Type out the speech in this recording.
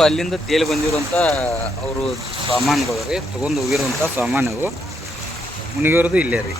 ಅಲ್ಲಿಂದ ತೇಲಿ ಬಂದಿರುವಂಥ ಅವರು ಸಾಮಾನುಗಳು ರೀ ತೊಗೊಂಡು ಹೋಗಿರುವಂಥ ಸಾಮಾನು ಮುಣಿಗಿರೋದು ಇಲ್ಲೇ ರೀ.